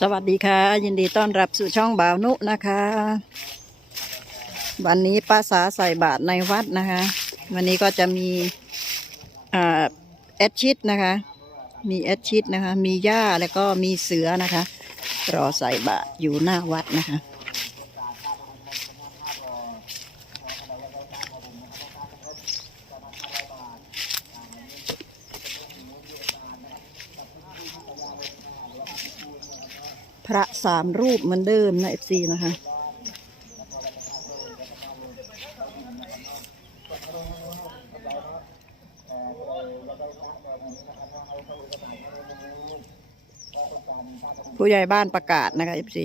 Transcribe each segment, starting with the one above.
สวัสดีค่ะ ยินดีต้อนรับสู่ช่องบ่าวนุนะคะ วันนี้ป้าสาใส่บาตรในวัดนะคะ วันนี้ก็จะมีอ่าแอดชิดนะคะ มีแอดชิดนะคะ มีย่าแล้วก็มีเสือนะคะรอใส่บาตรอยู่หน้าวัดนะคะ พระสามรูปเหมือนเดิมนะเอฟซีนะคะ ผู้ใหญ่บ้านประกาศนะคะเอฟซี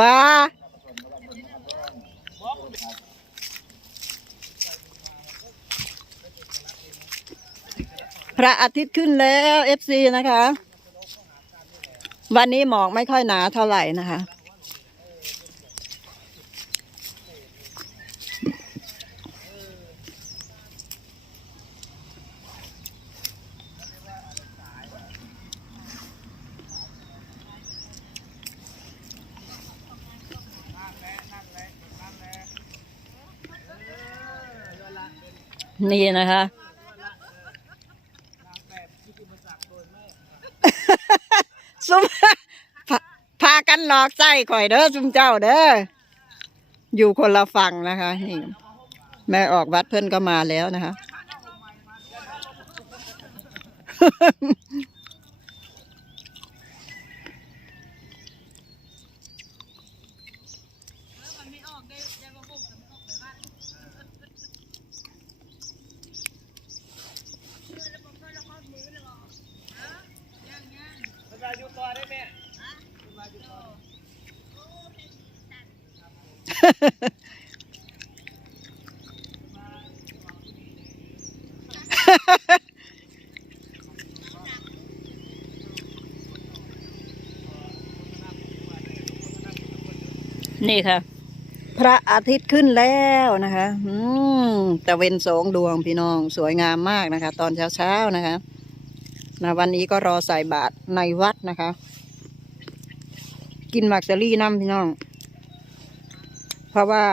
พระอา พระอาทิตย์ขึ้นแล้วเอฟซีนะคะ วันนี้หมอกไม่ค่อยหนาเท่าไหร่นะคะ นี่นะคะ ซุม พาพากัน หลอกใจข่อยเด้อซุมเจ้าเด้ออยู่คนละฝั่งนะคะนี่แม่ออกวัดเพื่อนก็มาแล้วนะคะ นี่ค่ะ พระอาทิตย์ขึ้นแล้วนะคะอืมแต่เวนสองดวงพี่น้องสวยงามมากนะคะ ตอนเช้าเช้าๆนะคะนะวันนี้ก็รอใส่บาตรในวัดนะคะ กินมักซะรี่น้ำพี่น้อง เพราะว่า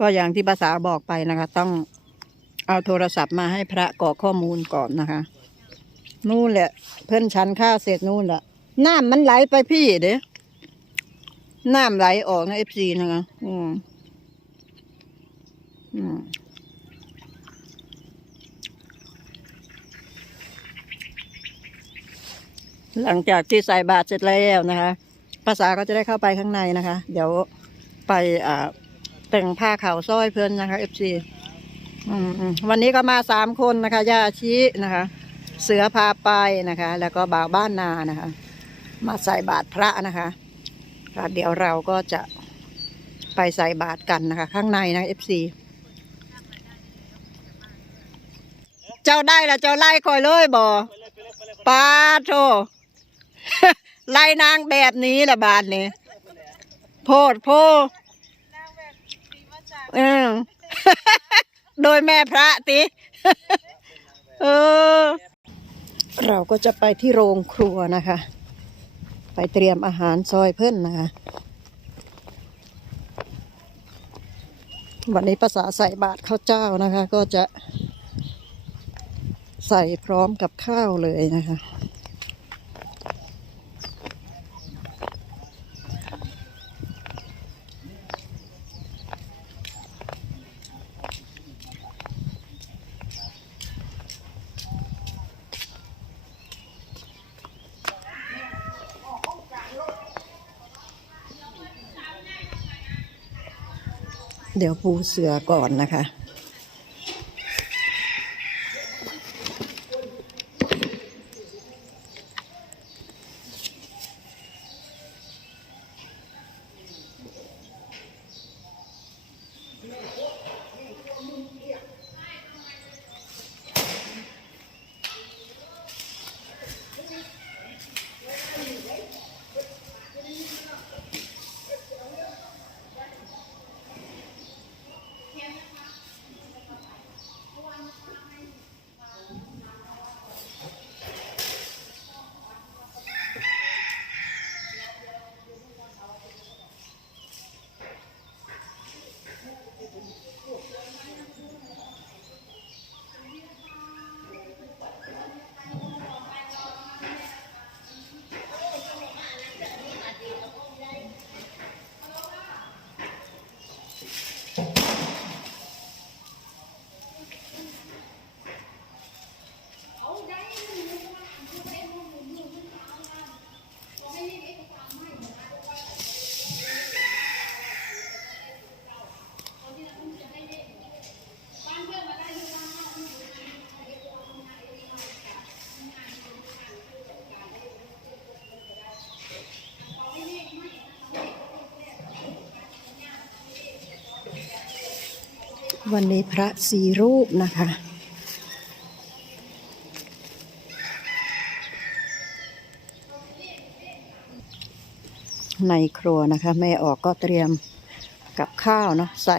ก็อย่างที่ภาษาบอกไปนะคะ ต้องเอาโทรศัพท์มาให้พระกรอกข้อมูลก่อนนะคะ นู่นแหละ เพื่อนชั้นข้าวเสร็จนู่นแหละน้ำมันไหลไปพี่เด้น้ำไหลออกนะเอฟซีนะคะอืมอืมหลังจากที่ใส่บาตรเสร็จแล้วนะคะ ภาษาก็จะได้เข้าไปข้างในนะคะ เดี๋ยวไปอ่าแต่งผ้าขาวสร้อยเพื่อนนะคะเอฟซีวันนี้ก็มาสามคนนะคะย่าชีนะคะ เสือพาไปนะคะ แล้วก็บ่าวบ้านนานะคะ มาใส่บาตรพระนะคะค่ะเดี๋ยวเราก็จะไปใส่บาตรกันนะคะ ข้างในนะเอฟซีเจ้าได้ละเจ้าไล่คอยเลยบอปาโทไล่นางแบบนี้ละบาทนี้โพดโพเออโดยแม่พระติ เออ เราก็จะไปที่โรงครัวนะคะ ไปเตรียมอาหารซอยเพื่อนนะคะ วันนี้ภาษาใส่บาตรข้าวเจ้านะคะ ก็จะใส่พร้อมกับข้าวเลยนะคะ เดี๋ยวปูเสือก่อนนะคะ วันนี้พระสีรูปนะคะ ในครัวนะคะ แม่ออกก็เตรียมกับข้าวเนาะใส่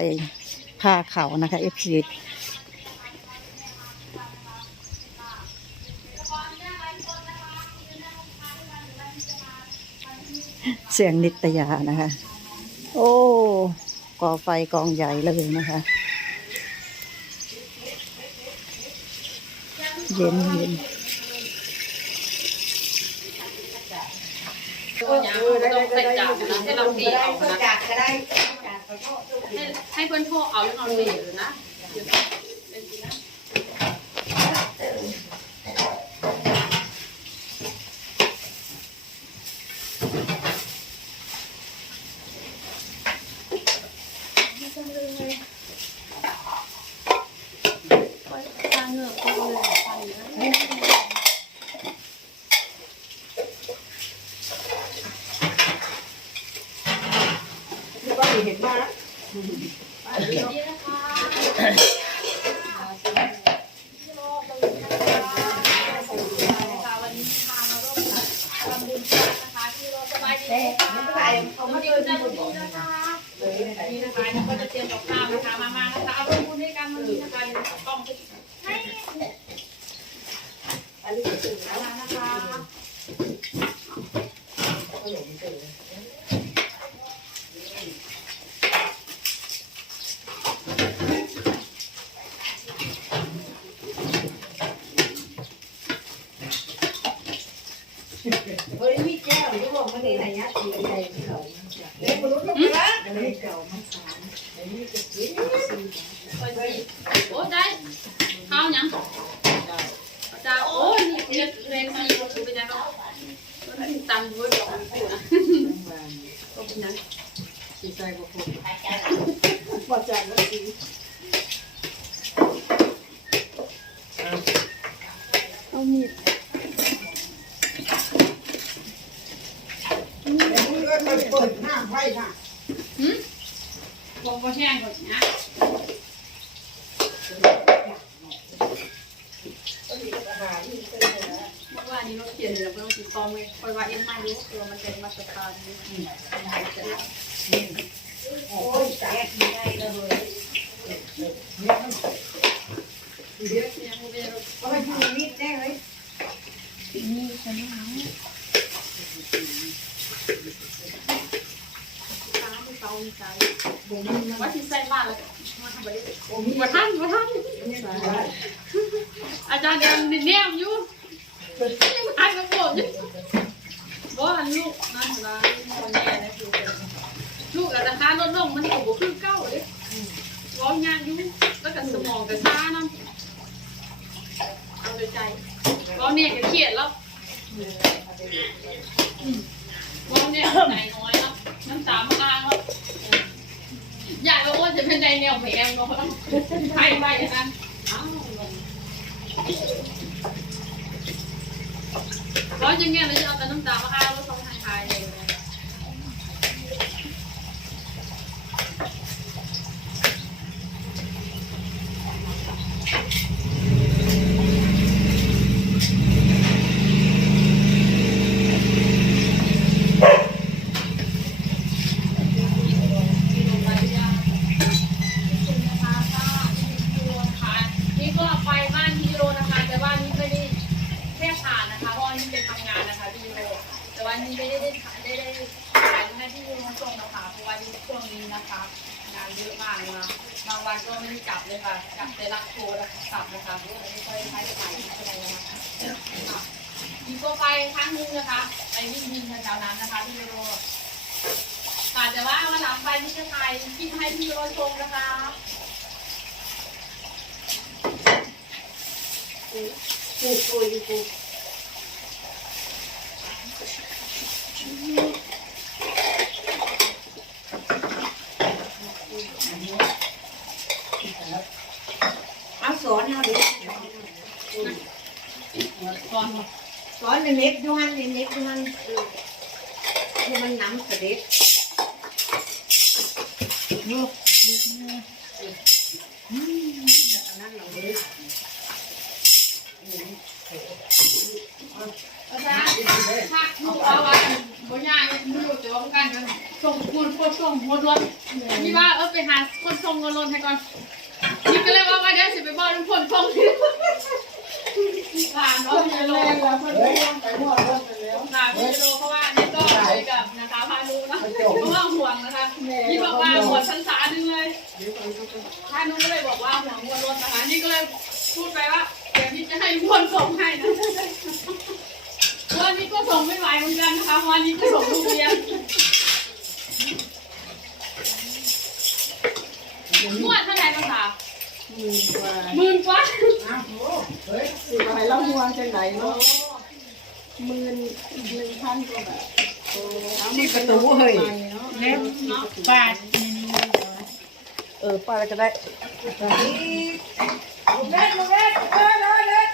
ผ้าเขานะคะเอฟซีเสียงนิตยานะคะ โอ้ก่อไฟกองใหญ่เลยนะคะ เย็นเย็นต้องใส่จานนะให้เราเทเอานะให้ให้เพื่อนโทรเอาแล้วเราเทเลยนะ ตัวมันเป็นมาตรการนี่โอ้ยแซ่บได้เลยเดี๋ยวเดี๋ยวเนี่ยมันเป็นเอาไปทำนิดได้ไหมตาที่เตาใจว่าที่ใส่บ้านแล้วมาทำไปได้มาท่านมาท่านอาจารย์ยังแนมอยู่ยังอายมาโกรธอยู่บ่อันลูกนั่นละคนแน่นะคือลูกอาจจะค้าลดลงมันก็บ่คือเก่าเด้ร้องยากอยู่แล้วก็ สมองก็ช้านํเอาใจใจร้องเนี่ยก็เครียดแล้วร้องเนี่ยไหนน้อยแล้วน้ำตามากแล้วอยากรู้ว่าจะเป็นในแนวเพลงเนาะใครไปอย่างนั้นอ้าวร้อยยังไงเราจะเอาแต่น้ำตามาอ้าวแล้วทำทางไทยเลยนี่ก็ไปบ้านพี่โรนะคะ แต่ว่านี่ไม่ได้แค่ผ่านนะคะเพราะว่านี่เป็นทำงานนะคะพี่โรแต่ว่านี่ไม่ได้ได้ได้ได้ถ่ายมาให้พี่โรส่งนะคะเพราะว่านี่ช่วงนี้นะคะ งาน เยอะมากเลยนะบางวันก็ไม่ได้กลับเลยค่ะกลับแต่รักโทรแล้วกลับนะคะเพราะว่าไม่ค่อยใช้ถ่ายอะไรนะคะค่ะมีก็ไปครั้งนึงนะคะ ไปวิ่งวินแถวนั้นนะคะพี่โรค่ะแต่ว่าวันหลังไปที่จะถ่ายคลิปให้พี่โรชมนะคะปูปูอยู่ปูเอาสอนเอาดิ ก่อนสอนในเน็ตด้วยในเน็ตด้วยให้มันน้ำเสด็จลูกอืมอันนั้นเราเลยอาจารย์ถ้าลูกเอาไว้บ่ยากไม่รู้แต่ว่าการกันส่งคนคนส่งคนรถนี่ว่าเออไปหาคนส่งเงินรถให้ก่อน นี่ก็เลยว่าว่าเดี๋ยวสิไปบอกลุงพลส่งผ่านเนาะพี่โลค่ะพี่โลเพราะว่านี่ก็คุยกับนะคะพานุนะเพราะว่าห่วงนะคะนี่บอกว่าห่วงชั้นสาดึงเลยพานุก็เลยบอกว่าห่วงเงินรถนะคะนี่ก็เลยพูดไปว่าเดี๋ยวพี่จะให้ลุงพลส่งให้นะวันนี้ก็ส่งไม่ไหวเหมือนกันนะคะวันนี้ก็ส่งลูกเรียนนวดเท่าไหร่บ้างคะ หมื่นกว่าสิบไปเล่าห่วงจังไหนเนาะหมื่นหนึ่งพันกว่าบาทนี่ประตูเฮ้ยเล็บเนาะบาทเออป้าก็ได้ลูกเล็กลูกเล็กเออเลยเลย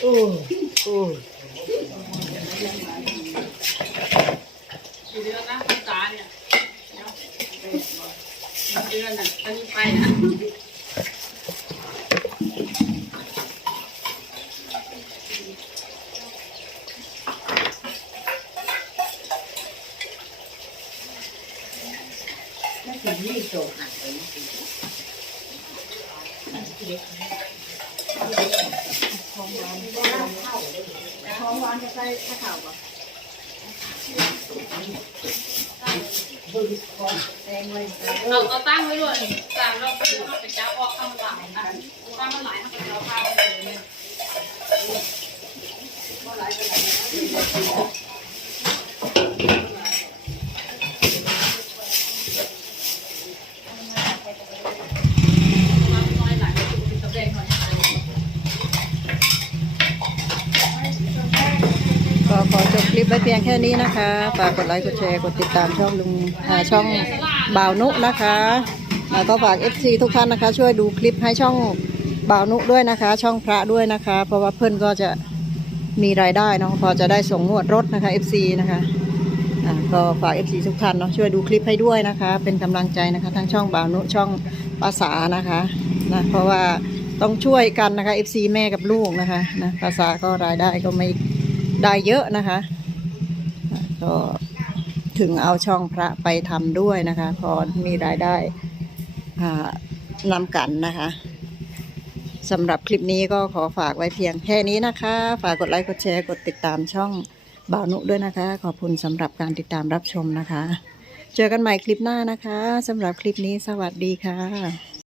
โอ้โอ้ กี่เดือนนะภาษาเนี่ยเนาะเดือนน่ะตอนนี้ไปนะ เราเราตั้งไว้ด้วยสามเราไปเราไปจ้าออกข้างหลังนะตั้งมันหลายข้างเราพาไปเลยเนี่ยหลายคนเป็นตะเบงหน่อย ก็ขอจบคลิปไว้เพียงแค่นี้นะคะ ฝากกดไลค์ กดแชร์ กดติดตามช่องลุงช่องบ่าวนุนะคะ แล้วก็ฝาก FC ทุกท่านนะคะ ช่วยดูคลิปให้ช่องบ่าวนุด้วยนะคะ ช่องพระด้วยนะคะ เพราะว่าเพื่อนก็จะมีรายได้เนาะพอจะได้ส่งงวดรถนะคะ FC นะคะก็ฝาก FC ทุกท่านเนาะช่วยดูคลิปให้ด้วยนะคะ เป็นกำลังใจนะคะทั้งช่องบ่าวนุช่องภาษานะคะนะเพราะว่าต้องช่วยกันนะคะ FC แม่กับลูกนะคะนะภาษาก็รายได้ก็ไม่ได้เยอะนะคะ ก็ถึงเอาช่องพระไปทำด้วยนะคะ พอมีรายได้อ่านำกันนะคะสำหรับคลิปนี้ก็ขอฝากไว้เพียงแค่นี้นะคะ ฝากกดไลค์กดแชร์กดติดตามช่องบ่าวนุด้วยนะคะ ขอบคุณสำหรับการติดตามรับชมนะคะ เจอกันใหม่คลิปหน้านะคะสำหรับคลิปนี้สวัสดีค่ะ